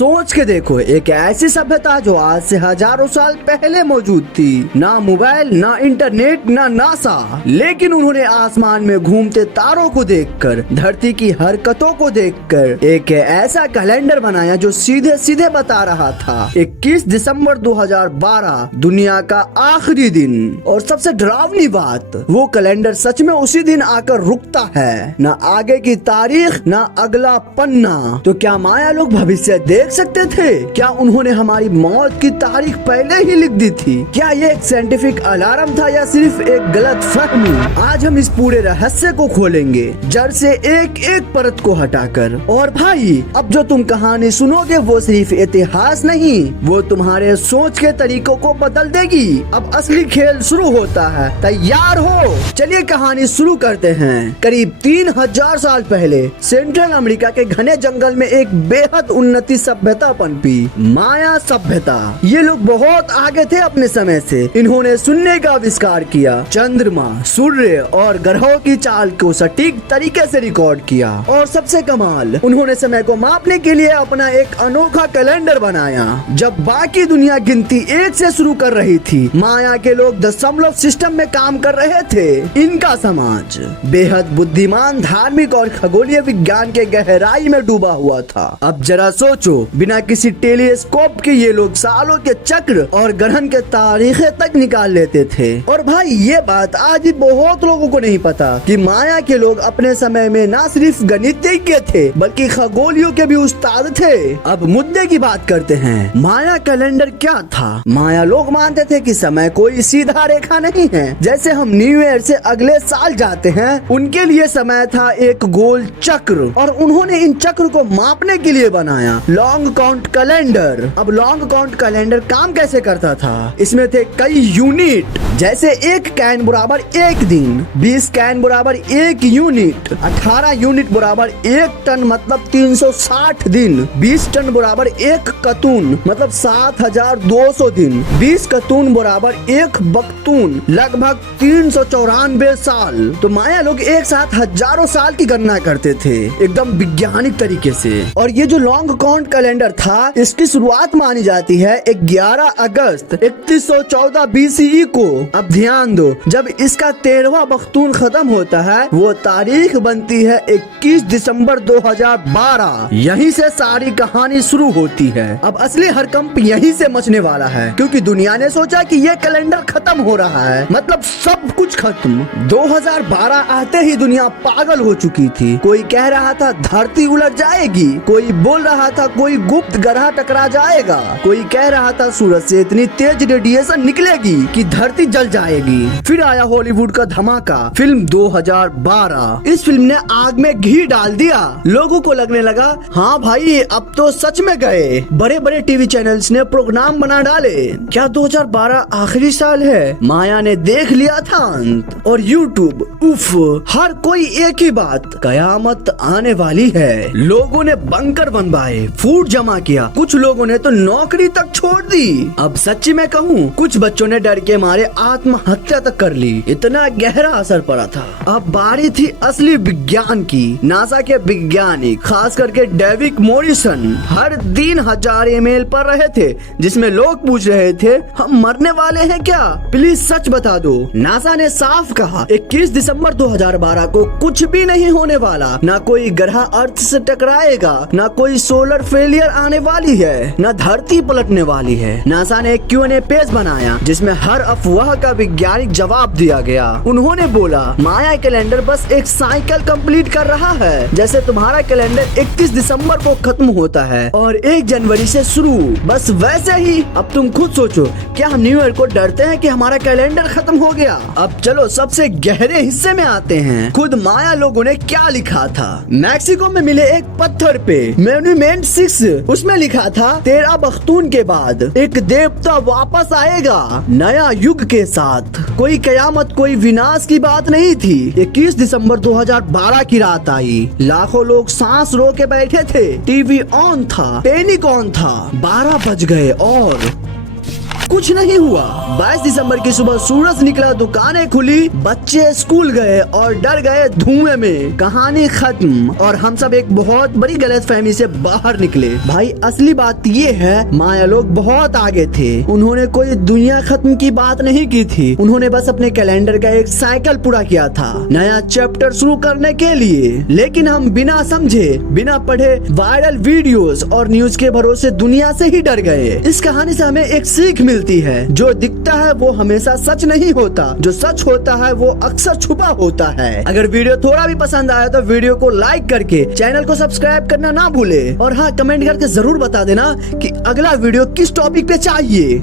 सोच के देखो, एक ऐसी सभ्यता जो आज से हजारों साल पहले मौजूद थी। ना मोबाइल, ना इंटरनेट, ना नासा, लेकिन उन्होंने आसमान में घूमते तारों को देखकर, धरती की हरकतों को देखकर एक ऐसा कैलेंडर बनाया जो सीधे सीधे बता रहा था 21 दिसंबर 2012 दुनिया का आखिरी दिन। और सबसे डरावनी बात, वो कैलेंडर सच में उसी दिन आकर रुकता है। ना आगे की तारीख, ना अगला पन्ना। तो क्या माया लोग भविष्य देख सकते थे? क्या उन्होंने हमारी मौत की तारीख पहले ही लिख दी थी? क्या ये एक साइंटिफिक अलार्म था या सिर्फ एक गलत फहमी? आज हम इस पूरे रहस्य को खोलेंगे, जड़ से एक एक परत को हटाकर। और भाई, अब जो तुम कहानी सुनोगे वो सिर्फ इतिहास नहीं, वो तुम्हारे सोच के तरीकों को बदल देगी। अब असली खेल शुरू होता है, तैयार हो? चलिए कहानी शुरू करते हैं। करीब 3000 साल पहले सेंट्रल अमेरिका के घने जंगल में एक बेहद उन्नति सभ्यता पनपी, माया सभ्यता। ये लोग बहुत आगे थे अपने समय से। इन्होंने शून्य का आविष्कार किया, चंद्रमा, सूर्य और ग्रहों की चाल को सटीक तरीके से रिकॉर्ड किया। और सबसे कमाल, उन्होंने समय को मापने के लिए अपना एक अनोखा कैलेंडर बनाया। जब बाकी दुनिया गिनती 1 से शुरू कर रही थी, माया के लोग दशमलव सिस्टम में काम कर रहे थे। इनका समाज बेहद बुद्धिमान, धार्मिक और खगोलीय विज्ञान के गहराई में डूबा हुआ था। अब जरा सोचो, बिना किसी टेलीस्कोप के ये लोग सालों के चक्र और ग्रहण के तारीखें तक निकाल लेते थे। और भाई, ये बात आज भी बहुत लोगों को नहीं पता कि माया के लोग अपने समय में न सिर्फ गणितज्ञ थे बल्कि खगोलियों के भी उस्ताद थे। अब मुद्दे की बात करते हैं। माया कैलेंडर क्या था? माया लोग मानते थे कि समय कोई सीधा रेखा नहीं है। जैसे हम न्यू ईयर से अगले साल जाते हैं, उनके लिए समय था एक गोल चक्र, और उन्होंने इन चक्र को मापने के लिए बनाया लॉन्ग काउंट कैलेंडर। अब लॉन्ग काउंट कैलेंडर काम कैसे करता था? इसमें थे कई यूनिट, जैसे 1 कैन बराबर 1 दिन, 20 कैन बराबर 1 यूनिट, 18 यूनिट बराबर 1 टन मतलब 360 दिन, 20 टन बराबर 1 कतून मतलब 7200 दिन, 20 कतून बराबर 1 बख्तून लगभग 394 साल। तो माया लोग एक साथ हजारों साल की गणना करते थे, एकदम वैज्ञानिक तरीके से। और ये जो लॉन्ग काउंट कैलेंडर था, इसकी शुरुआत मानी जाती है 11 अगस्त 3114 BCE को। अब ध्यान दो, जब इसका 13वां बख्तून खत्म होता है, वो तारीख बनती है 21 दिसंबर 2012। यहीं से सारी कहानी शुरू होती है। अब असली हरकंप यहीं से मचने वाला है, क्योंकि दुनिया ने सोचा कि ये कैलेंडर खत्म हो रहा है, मतलब सब कुछ खत्म। 2012 आते ही दुनिया पागल हो चुकी थी। कोई कह रहा था धरती उलट जाएगी, कोई बोल रहा था कोई गुप्त ग्रह टकरा जाएगा, कोई कह रहा था सूरज से इतनी तेज रेडिएशन निकलेगी कि धरती जल जाएगी। फिर आया हॉलीवुड का धमाका, फिल्म 2012। इस फिल्म ने आग में घी डाल दिया। लोगों को लगने लगा, हाँ भाई अब तो सच में गए। बड़े बड़े टीवी चैनल्स ने प्रोग्राम बना डाले। क्या 2012 आखिरी साल है? माया ने देख लिया था अंत। और यूट्यूब, उफ, हर कोई एक ही बात, कयामत आने वाली है। लोगों ने बंकर बनवाए, फूड जमा किया, कुछ लोगों ने तो नौकरी तक छोड़ दी। अब सच्ची में कहूँ, कुछ बच्चों ने डर के मारे आत्महत्या तक कर ली, इतना गहरा असर पड़ा था। अब बारी थी असली विज्ञान की। नासा के वैज्ञानिक, खास करके डेविड मॉरिसन, हर दिन 1000 ईमेल पढ़ रहे थे, जिसमें लोग पूछ रहे थे हम मरने वाले हैं क्या? प्लीज सच बता दो। नासा ने साफ कहा 21 दिसंबर 2012 को कुछ भी नहीं होने वाला। ना कोई ग्रह अर्थ से टकराएगा, ना कोई सोलर फेलियर आने वाली है, ना धरती पलटने वाली है। नासा ने एक Q&A पेज बनाया जिसमें हर अफवाह का वैज्ञानिक जवाब दिया गया। उन्होंने बोला, माया कैलेंडर बस एक साइकिल कंप्लीट कर रहा है, जैसे तुम्हारा कैलेंडर 31 दिसंबर को खत्म होता है और 1 जनवरी से शुरू, बस वैसे ही। अब तुम खुद सोचो, क्या हम न्यू ईयर को डरते हैं कि हमारा कैलेंडर खत्म हो गया? अब चलो सबसे गहरे हिस्से में आते हैं। खुद माया लोगों ने क्या लिखा था? मैक्सिको में मिले एक पत्थर पे मोन्यूमेंट 6, उसमें लिखा था 13 बख्तून के बाद एक देवता वापस आएगा नया युग के साथ। कोई कयामत, कोई विनाश की बात नहीं थी। 21 दिसंबर 2012 की रात आई। लाखों लोग सांस रोके बैठे थे, टीवी ऑन था, पैनिक ऑन था। 12 बज गए और कुछ नहीं हुआ। 22 दिसंबर की सुबह सूरज निकला, दुकानें खुली, बच्चे स्कूल गए और डर गए धुएं में। कहानी खत्म और हम सब एक बहुत बड़ी गलतफहमी से बाहर निकले। भाई असली बात ये है, माया लोग बहुत आगे थे। उन्होंने कोई दुनिया खत्म की बात नहीं की थी, उन्होंने बस अपने कैलेंडर का एक साइकिल पूरा किया था नया चैप्टर शुरू करने के लिए। लेकिन हम बिना समझे, बिना पढ़े वायरल वीडियोस और न्यूज के भरोसे दुनिया से ही डर गए। इस कहानी से हमें एक सीख मिलती है, जो दिखता है वो हमेशा सच नहीं होता, जो सच होता है वो अक्सर छुपा होता है। अगर वीडियो थोड़ा भी पसंद आया तो वीडियो को लाइक करके चैनल को सब्सक्राइब करना ना भूले। और हाँ, कमेंट करके जरूर बता देना कि अगला वीडियो किस टॉपिक पे चाहिए।